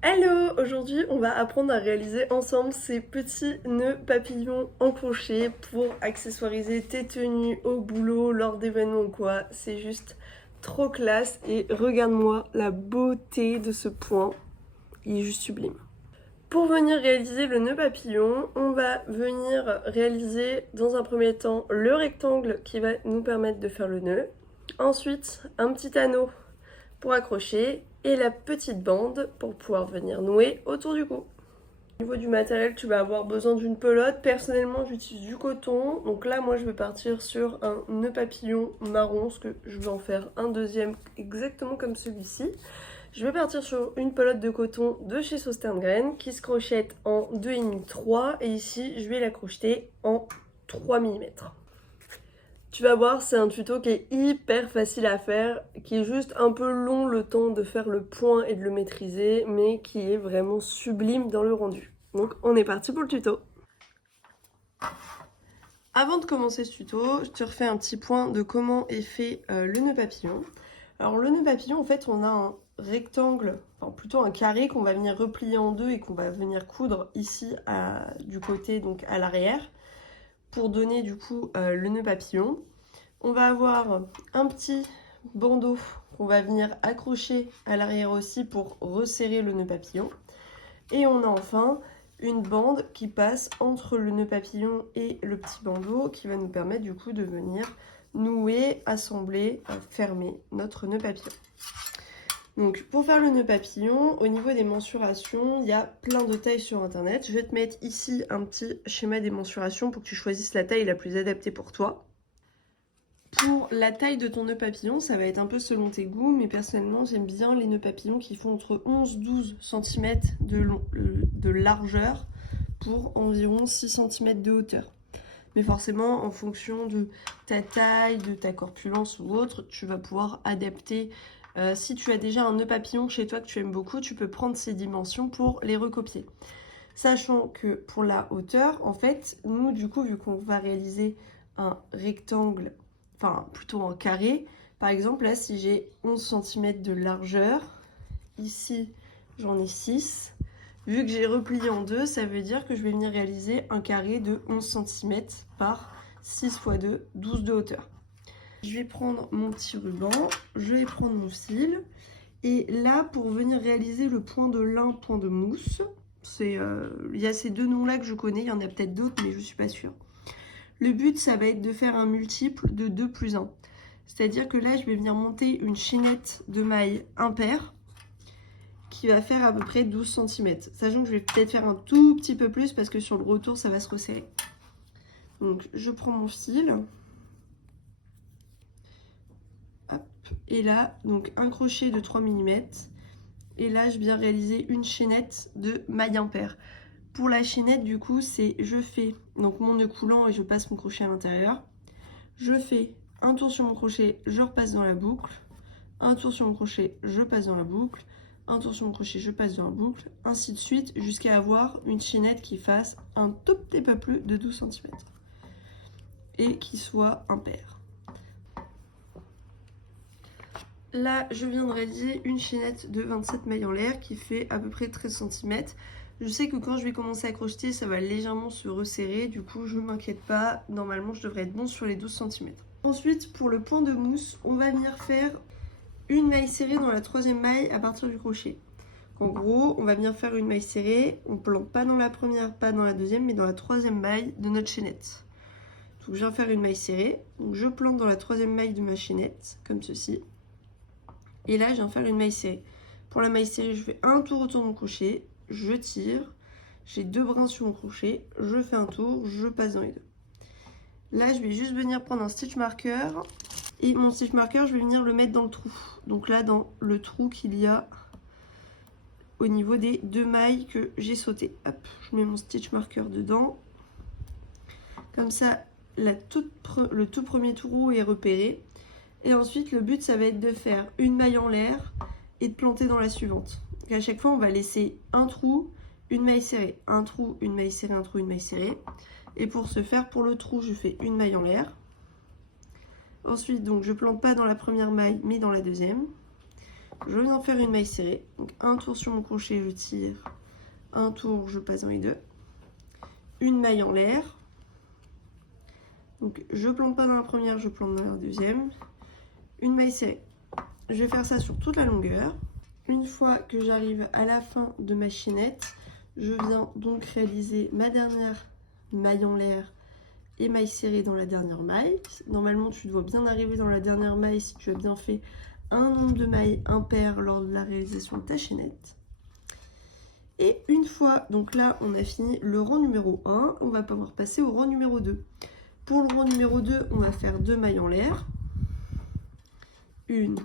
Hello! Aujourd'hui, on va apprendre à réaliser ensemble ces petits nœuds papillons en crochet pour accessoiriser tes tenues au boulot, lors d'événements ou quoi. C'est juste trop classe et regarde-moi la beauté de ce point. Il est juste sublime. Pour venir réaliser le nœud papillon, on va venir réaliser dans un premier temps le rectangle qui va nous permettre de faire le nœud. Ensuite, un petit anneau pour accrocher et la petite bande pour pouvoir venir nouer autour du cou. Au niveau du matériel, tu vas avoir besoin d'une pelote. Personnellement, j'utilise du coton. Donc là, moi, je vais partir sur un nœud papillon marron, parce que je vais en faire un deuxième exactement comme celui-ci. Je vais partir sur une pelote de coton de chez Sauce Grain qui se crochette en 2,5-3 et ici, je vais la crocheter en 3 mm. Tu vas voir, c'est un tuto qui est hyper facile à faire, qui est juste un peu long le temps de faire le point et de le maîtriser, mais qui est vraiment sublime dans le rendu. Donc on est parti pour le tuto. Avant de commencer ce tuto, je te refais un petit point de comment est fait le nœud papillon. Alors le nœud papillon, en fait, on a un rectangle, enfin plutôt un carré qu'on va venir replier en deux et qu'on va venir coudre ici du côté, donc à l'arrière, pour donner du coup le nœud papillon. On va avoir un petit bandeau qu'on va venir accrocher à l'arrière aussi pour resserrer le nœud papillon. Et on a enfin une bande qui passe entre le nœud papillon et le petit bandeau qui va nous permettre du coup de venir nouer, assembler, fermer notre nœud papillon. Donc pour faire le nœud papillon, au niveau des mensurations, il y a plein de tailles sur internet. Je vais te mettre ici un petit schéma des mensurations pour que tu choisisses la taille la plus adaptée pour toi. Pour la taille de ton nœud papillon, ça va être un peu selon tes goûts, mais personnellement j'aime bien les nœuds papillons qui font entre 11-12 cm de largeur pour environ 6 cm de hauteur. Mais forcément, en fonction de ta taille, de ta corpulence ou autre, tu vas pouvoir adapter. Si tu as déjà un nœud papillon chez toi que tu aimes beaucoup, tu peux prendre ces dimensions pour les recopier. Sachant que pour la hauteur, en fait, nous du coup, vu qu'on va réaliser un rectangle, enfin plutôt un carré, par exemple là si j'ai 11 cm de largeur, ici j'en ai 6, vu que j'ai replié en deux, ça veut dire que je vais venir réaliser un carré de 11 cm par 6 x 2, 12 de hauteur. Je vais prendre mon petit ruban, je vais prendre mon fil, et là pour venir réaliser le point de lin, point de mousse, il y a ces deux noms là que je connais, il y en a peut-être d'autres mais je suis pas sûre. Le but, ça va être de faire un multiple de 2 plus 1. C'est-à-dire que là, je vais venir monter une chaînette de mailles impaire qui va faire à peu près 12 cm. Sachant que je vais peut-être faire un tout petit peu plus parce que sur le retour, ça va se resserrer. Donc, je prends mon fil. Hop. Et là, donc un crochet de 3 mm. Et là, je viens réaliser une chaînette de mailles impaires. Pour la chaînette, du coup, c'est je fais donc mon nœud coulant et je passe mon crochet à l'intérieur. Je fais un tour sur mon crochet, je repasse dans la boucle. Un tour sur mon crochet, je passe dans la boucle. Un tour sur mon crochet, je passe dans la boucle. Ainsi de suite, jusqu'à avoir une chaînette qui fasse un tout petit peu plus de 12 cm. Et qui soit impaire. Là, je viens de réaliser une chaînette de 27 mailles en l'air qui fait à peu près 13 cm. Je sais que quand je vais commencer à crocheter, ça va légèrement se resserrer. Du coup, je ne m'inquiète pas. Normalement, je devrais être bon sur les 12 cm. Ensuite, pour le point de mousse, on va venir faire une maille serrée dans la troisième maille à partir du crochet. En gros, on va venir faire une maille serrée. On ne plante pas dans la première, pas dans la deuxième, mais dans la troisième maille de notre chaînette. Donc, je viens faire une maille serrée. Donc, je plante dans la troisième maille de ma chaînette, comme ceci. Et là, je viens faire une maille serrée. Pour la maille serrée, je fais un tour autour de mon crochet, je tire, j'ai 2 brins sur mon crochet, je fais un tour, je passe dans les deux. Là, je vais juste venir prendre un stitch marker et mon stitch marker, je vais venir le mettre dans le trou. Donc là, dans le trou qu'il y a au niveau des 2 mailles que j'ai sautées. Hop, je mets mon stitch marker dedans. Comme ça, le tout premier trou est repéré. Et ensuite, le but, ça va être de faire une maille en l'air et de planter dans la suivante. Donc à chaque fois, on va laisser un trou, une maille serrée, un trou, une maille serrée, un trou, une maille serrée. Et pour ce faire, pour le trou, je fais une maille en l'air. Ensuite, donc, je plante pas dans la première maille, mais dans la deuxième. je viens faire une maille serrée. Donc un tour sur mon crochet, je tire, un tour, je passe dans les deux. Une maille en l'air. Donc je plante pas dans la première, je plante dans la deuxième. Une maille serrée. Je vais faire ça sur toute la longueur. Une fois que j'arrive à la fin de ma chaînette, je viens donc réaliser ma dernière maille en l'air et maille serrée dans la dernière maille. Normalement, tu dois bien arriver dans la dernière maille si tu as bien fait un nombre de mailles impair lors de la réalisation de ta chaînette. Et une fois, donc là, on a fini le rang numéro 1, on va pouvoir passer au rang numéro 2. Pour le rang numéro 2, on va faire 2 mailles en l'air. 1,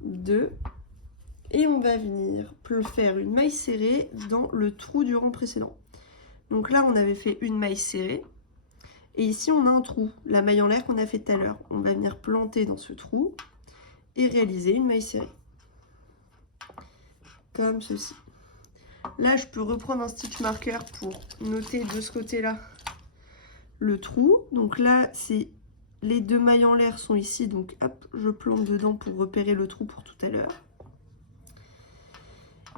2. Et on va venir faire une maille serrée dans le trou du rang précédent. Donc là, on avait fait une maille serrée. Et ici, on a un trou, la maille en l'air qu'on a fait tout à l'heure. On va venir planter dans ce trou et réaliser une maille serrée. Comme ceci. Là, je peux reprendre un stitch marker pour noter de ce côté-là le trou. Donc là, c'est les 2 mailles en l'air sont ici. Donc hop, je plante dedans pour repérer le trou pour tout à l'heure.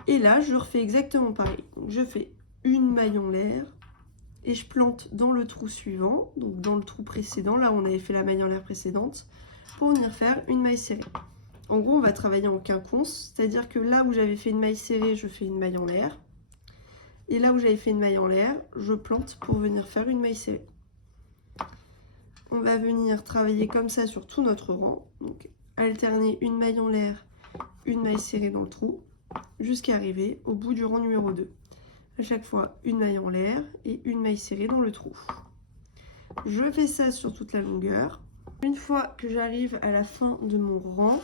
Et là, je refais exactement pareil. Donc, je fais une maille en l'air et je plante dans le trou suivant, donc dans le trou précédent. Là, on avait fait la maille en l'air précédente pour venir faire une maille serrée. En gros, on va travailler en quinconce, c'est-à-dire que là où j'avais fait une maille serrée, je fais une maille en l'air. Et là où j'avais fait une maille en l'air, je plante pour venir faire une maille serrée. On va venir travailler comme ça sur tout notre rang. Donc, alterner une maille en l'air, une maille serrée dans le trou, jusqu'à arriver au bout du rang numéro 2. À chaque fois, une maille en l'air et une maille serrée dans le trou. Je fais ça sur toute la longueur. Une fois que j'arrive à la fin de mon rang,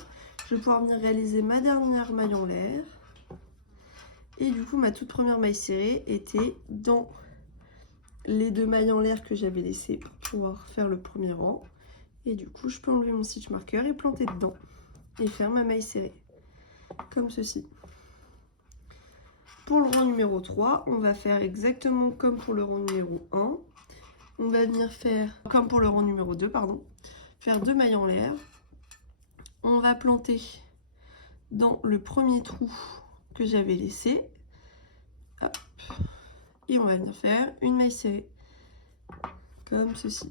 je vais pouvoir venir réaliser ma dernière maille en l'air. Et du coup, ma toute première maille serrée était dans les 2 mailles en l'air que j'avais laissées pour pouvoir faire le premier rang. Et du coup, je peux enlever mon stitch marker et planter dedans et faire ma maille serrée, comme ceci. Pour le rang numéro 3, on va faire exactement comme pour le rang numéro 1. On va venir faire, comme pour le rang numéro 2, pardon, faire 2 mailles en l'air. On va planter dans le premier trou que j'avais laissé. Hop. Et on va venir faire une maille serrée, comme ceci.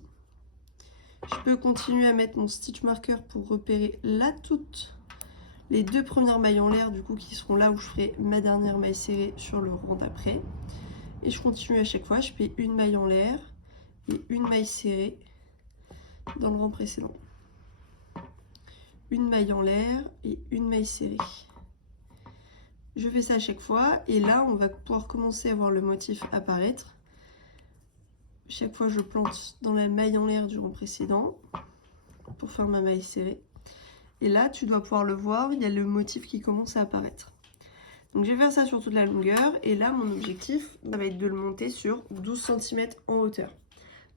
Je peux continuer à mettre mon stitch marker pour repérer les 2 premières mailles en l'air, du coup, qui seront là où je ferai ma dernière maille serrée sur le rang d'après. Et je continue à chaque fois, je fais une maille en l'air et une maille serrée dans le rang précédent. Une maille en l'air et une maille serrée. Je fais ça à chaque fois et là on va pouvoir commencer à voir le motif apparaître. Chaque fois je plante dans la maille en l'air du rang précédent pour faire ma maille serrée. Et là tu dois pouvoir le voir, il y a le motif qui commence à apparaître. Donc je vais faire ça sur toute la longueur et là mon objectif ça va être de le monter sur 12 cm en hauteur.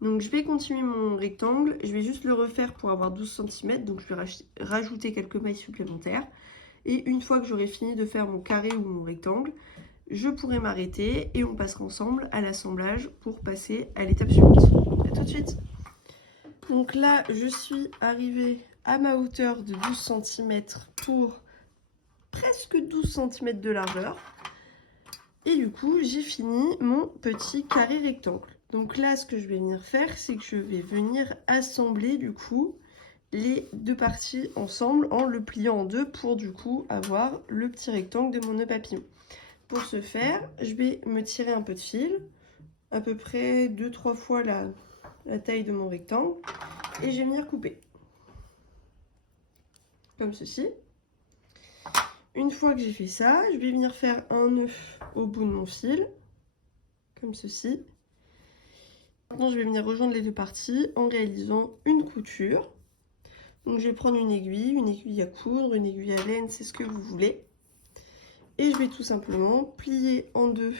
Donc je vais continuer mon rectangle, je vais juste le refaire pour avoir 12 cm, donc je vais rajouter quelques mailles supplémentaires. Et une fois que j'aurai fini de faire mon carré ou mon rectangle, je pourrai m'arrêter et on passera ensemble à l'assemblage pour passer à l'étape suivante. A tout de suite. Donc là, je suis arrivée à ma hauteur de 12 cm pour presque 12 cm de largeur. Et du coup, j'ai fini mon petit carré rectangle. Donc là, ce que je vais venir faire, c'est que je vais venir assembler du coup les 2 parties ensemble en le pliant en 2 pour du coup avoir le petit rectangle de mon nœud papillon. Pour ce faire, je vais me tirer un peu de fil, à peu près 2-3 fois la taille de mon rectangle, et je vais venir couper. Comme ceci. Une fois que j'ai fait ça, je vais venir faire un nœud au bout de mon fil, comme ceci. Maintenant, je vais venir rejoindre les 2 parties en réalisant une couture. Donc je vais prendre une aiguille à coudre, une aiguille à laine, c'est ce que vous voulez. Et je vais tout simplement plier en 2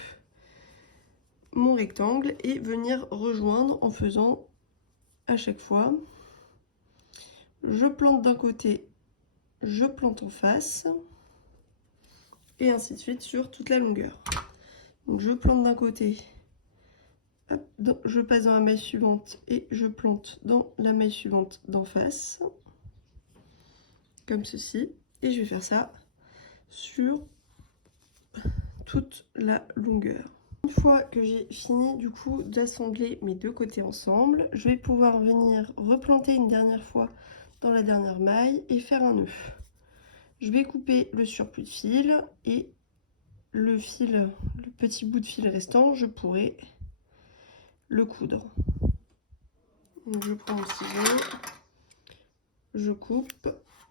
mon rectangle et venir rejoindre en faisant à chaque fois. Je plante d'un côté, je plante en face. Et ainsi de suite sur toute la longueur. Donc je plante d'un côté, hop, je passe dans la maille suivante et je plante dans la maille suivante d'en face. Comme ceci. Et je vais faire ça sur toute la longueur. Une fois que j'ai fini du coup d'assembler mes deux côtés ensemble, je vais pouvoir venir replanter une dernière fois dans la dernière maille et faire un nœud. Je vais couper le surplus de fil et le petit bout de fil restant, je pourrai le coudre. Donc je prends mon ciseau, je coupe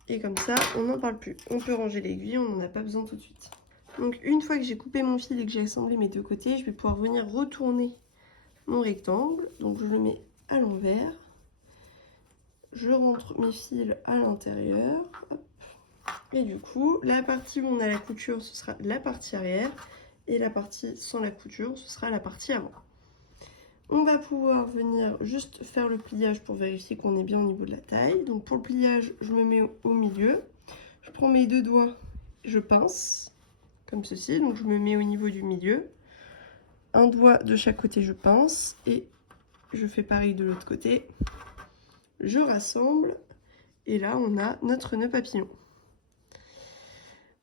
et comme ça on n'en parle plus. On peut ranger l'aiguille, on n'en a pas besoin tout de suite. Donc une fois que j'ai coupé mon fil et que j'ai assemblé mes deux côtés, je vais pouvoir venir retourner mon rectangle. Donc je le mets à l'envers. Je rentre mes fils à l'intérieur. Et du coup, la partie où on a la couture, ce sera la partie arrière. Et la partie sans la couture, ce sera la partie avant. On va pouvoir venir juste faire le pliage pour vérifier qu'on est bien au niveau de la taille. Donc pour le pliage, je me mets au milieu. Je prends mes deux doigts, je pince. Comme ceci, donc je me mets au niveau du milieu. Un doigt de chaque côté, je pince. Et je fais pareil de l'autre côté. Je rassemble. Et là, on a notre nœud papillon.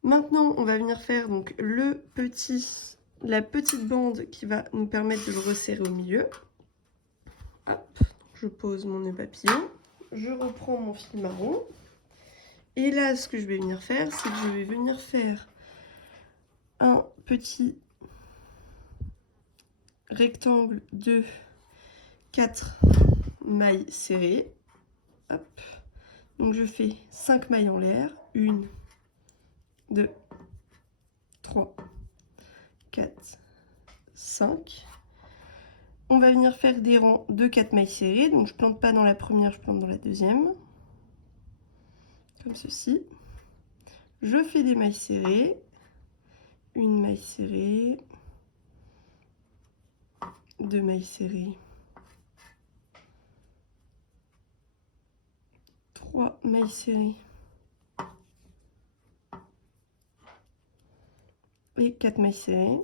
Maintenant, on va venir faire donc la petite bande qui va nous permettre de le resserrer au milieu. Hop, je pose mon nœud papillon. Je reprends mon fil marron. Et là, ce que je vais venir faire, c'est que je vais venir faire un petit rectangle de 4 mailles serrées. Hop. Donc je fais 5 mailles en l'air. 1, 2, 3, 4, 5. On va venir faire des rangs de 4 mailles serrées. Donc je plante pas dans la première, je plante dans la deuxième. Comme ceci. Je fais des mailles serrées. Une maille serrée. 2 mailles serrées. 3 mailles serrées. Et 4 mailles serrées.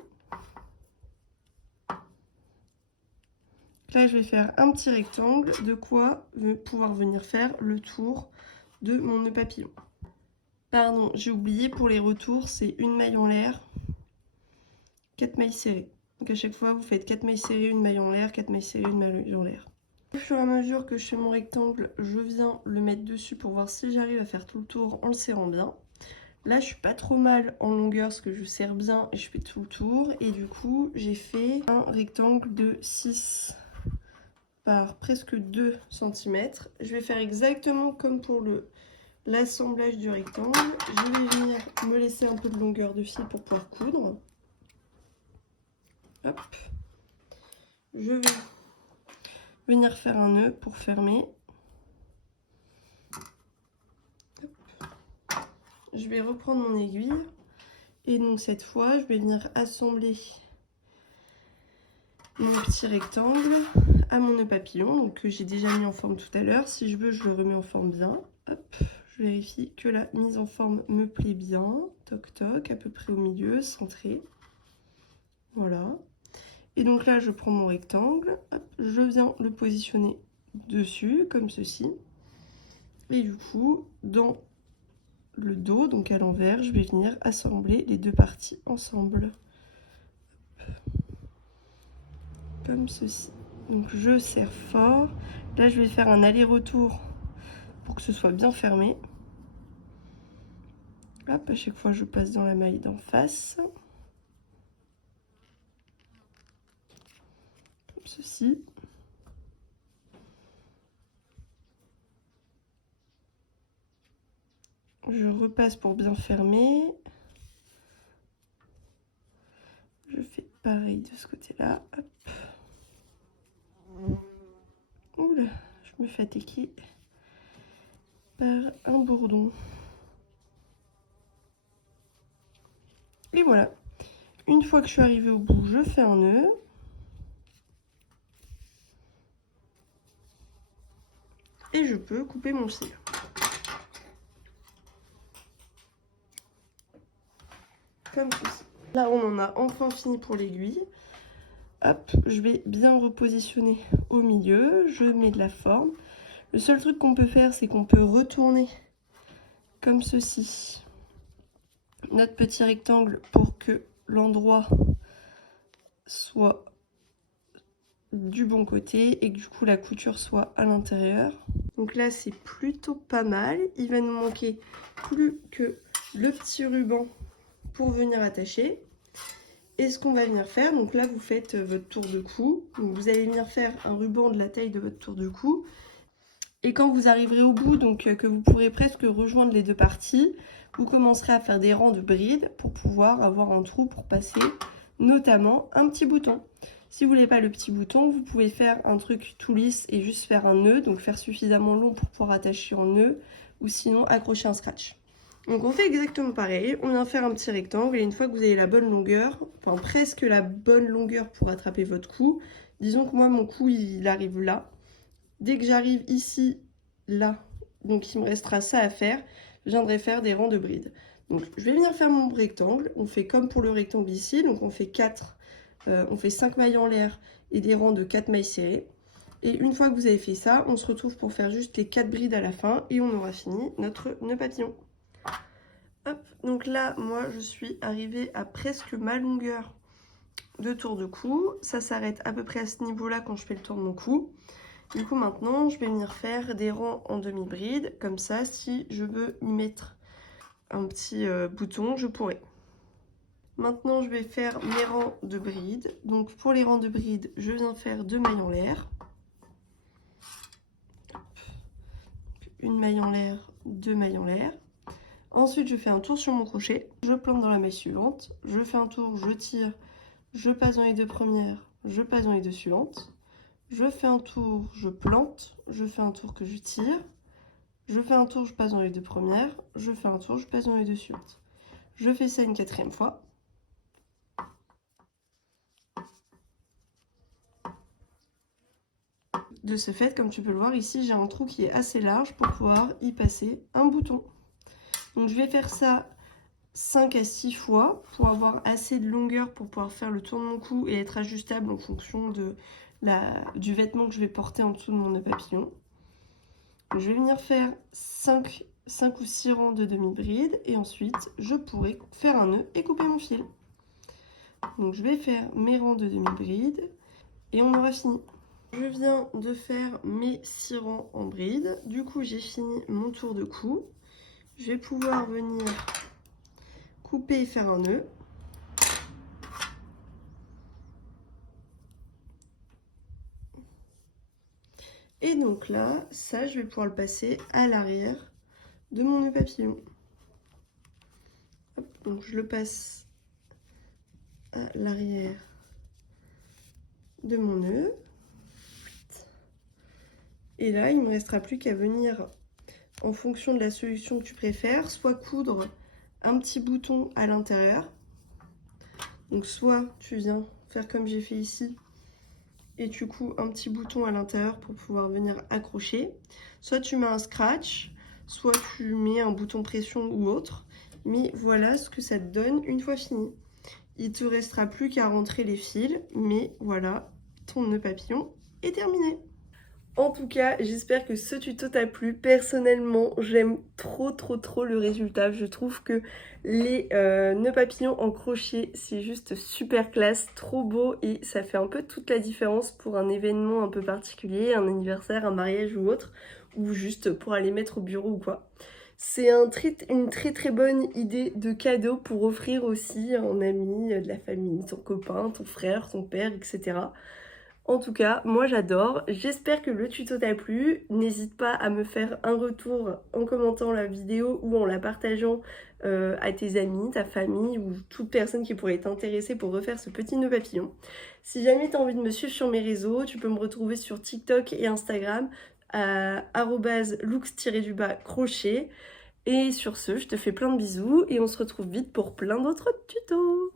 Là, je vais faire un petit rectangle, de quoi pouvoir venir faire le tour de mon nœud papillon. Pardon, j'ai oublié, pour les retours, c'est une maille en l'air, 4 mailles serrées. Donc à chaque fois, vous faites 4 mailles serrées, une maille en l'air, 4 mailles serrées, une maille en l'air. Au fur et à mesure que je fais mon rectangle, je viens le mettre dessus pour voir si j'arrive à faire tout le tour en le serrant bien. Là, je suis pas trop mal en longueur parce que je serre bien et je fais tout le tour. Et du coup, j'ai fait un rectangle de 6 par presque 2 cm. Je vais faire exactement comme pour l'assemblage du rectangle. Je vais venir me laisser un peu de longueur de fil pour pouvoir coudre. Hop. Je vais venir faire un nœud pour fermer. Hop. Je vais reprendre mon aiguille. Et donc cette fois, je vais venir assembler mon petit rectangle à mon nœud papillon, donc que j'ai déjà mis en forme tout à l'heure. Si je veux, je le remets en forme bien. Hop, je vérifie que la mise en forme me plaît bien. Toc toc, à peu près au milieu, centré. Voilà. Et donc là, je prends mon rectangle, hop, je viens le positionner dessus, comme ceci. Et du coup, dans le dos, donc à l'envers, je vais venir assembler les deux parties ensemble. Comme ceci. Donc je serre fort. Là, je vais faire un aller-retour pour que ce soit bien fermé. Hop, à chaque fois, je passe dans la maille d'en face. Comme ceci. Je repasse pour bien fermer. Je fais pareil de ce côté-là. Oula, je me fais attaquer par un bourdon. Et voilà. Une fois que je suis arrivée au bout, je fais un nœud. Et je peux couper mon fil. Comme ceci. Là, on en a enfin fini pour l'aiguille. Hop, je vais bien repositionner au milieu. Je mets de la forme. Le seul truc qu'on peut faire, c'est qu'on peut retourner comme ceci. notre petit rectangle pour que l'endroit soit du bon côté et que du coup la couture soit à l'intérieur. Donc là c'est plutôt pas mal. Il va nous manquer plus que le petit ruban pour venir attacher. Et ce qu'on va venir faire, donc là vous faites votre tour de cou. Donc vous allez venir faire un ruban de la taille de votre tour de cou. Et quand vous arriverez au bout, donc que vous pourrez presque rejoindre les deux parties, vous commencerez à faire des rangs de brides pour pouvoir avoir un trou pour passer notamment un petit bouton. Si vous voulez pas le petit bouton, vous pouvez faire un truc tout lisse et juste faire un nœud, donc faire suffisamment long pour pouvoir attacher en nœud, ou sinon accrocher un scratch. Donc on fait exactement pareil, on vient faire un petit rectangle et une fois que vous avez la bonne longueur, enfin presque la bonne longueur pour attraper votre cou, disons que moi mon cou il arrive là. Dès que j'arrive ici, là, donc il me restera ça à faire, je viendrai faire des rangs de brides. Donc je vais venir faire mon rectangle, on fait comme pour le rectangle ici, donc on fait 5 mailles en l'air et des rangs de 4 mailles serrées. Et une fois que vous avez fait ça, on se retrouve pour faire juste les 4 brides à la fin et on aura fini notre nœud papillon. Hop, donc là, moi je suis arrivée à presque ma longueur de tour de cou. Ça s'arrête à peu près à ce niveau-là quand je fais le tour de mon cou. Du coup maintenant je vais venir faire des rangs en demi-bride, comme ça si je veux y mettre un petit bouton je pourrais. Maintenant je vais faire mes rangs de brides, donc pour les rangs de brides je viens faire 2 mailles en l'air. Une maille en l'air, 2 mailles en l'air. Ensuite je fais un tour sur mon crochet, je plante dans la maille suivante, je fais un tour, je tire, je passe dans les deux premières, je passe dans les deux suivantes. Je fais un tour, je plante, je fais un tour que je tire, je fais un tour, je passe dans les deux premières, je fais un tour, je passe dans les deux suivantes. Je fais ça une 4e fois. De ce fait, comme tu peux le voir ici, j'ai un trou qui est assez large pour pouvoir y passer un bouton. Donc je vais faire ça 5 à 6 fois pour avoir assez de longueur pour pouvoir faire le tour de mon cou et être ajustable en fonction du vêtement que je vais porter en dessous de mon nœud papillon. Donc, je vais venir faire 5 ou 6 rangs de demi-bride et ensuite je pourrai faire un nœud et couper mon fil. Donc je vais faire mes rangs de demi-bride et on aura fini. Je viens de faire mes 6 rangs en bride, du coup j'ai fini mon tour de cou. Je vais pouvoir venir couper et faire un nœud. Et donc là, ça je vais pouvoir le passer à l'arrière de mon nœud papillon. Hop, donc je le passe à l'arrière de mon nœud. Et là, il ne me restera plus qu'à venir, en fonction de la solution que tu préfères, soit coudre un petit bouton à l'intérieur. Donc soit tu viens faire comme j'ai fait ici et tu couds un petit bouton à l'intérieur pour pouvoir venir accrocher. Soit tu mets un scratch, soit tu mets un bouton pression ou autre. Mais voilà ce que ça te donne une fois fini. Il te restera plus qu'à rentrer les fils, mais voilà, ton nœud papillon est terminé. En tout cas, j'espère que ce tuto t'a plu. Personnellement, j'aime trop le résultat. Je trouve que les nœuds papillons en crochet, c'est juste super classe, trop beau et ça fait un peu toute la différence pour un événement un peu particulier, un anniversaire, un mariage ou autre, ou juste pour aller mettre au bureau ou quoi. C'est une très bonne idée de cadeau pour offrir aussi à un ami, de la famille, ton copain, ton frère, ton père, etc. En tout cas, moi j'adore. J'espère que le tuto t'a plu. N'hésite pas à me faire un retour en commentant la vidéo ou en la partageant à tes amis, ta famille ou toute personne qui pourrait t'intéresser pour refaire ce petit nœud papillon. Si jamais tu as envie de me suivre sur mes réseaux, tu peux me retrouver sur TikTok et Instagram à @looks_crochet. Et sur ce, je te fais plein de bisous et on se retrouve vite pour plein d'autres tutos.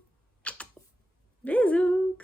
Bisous!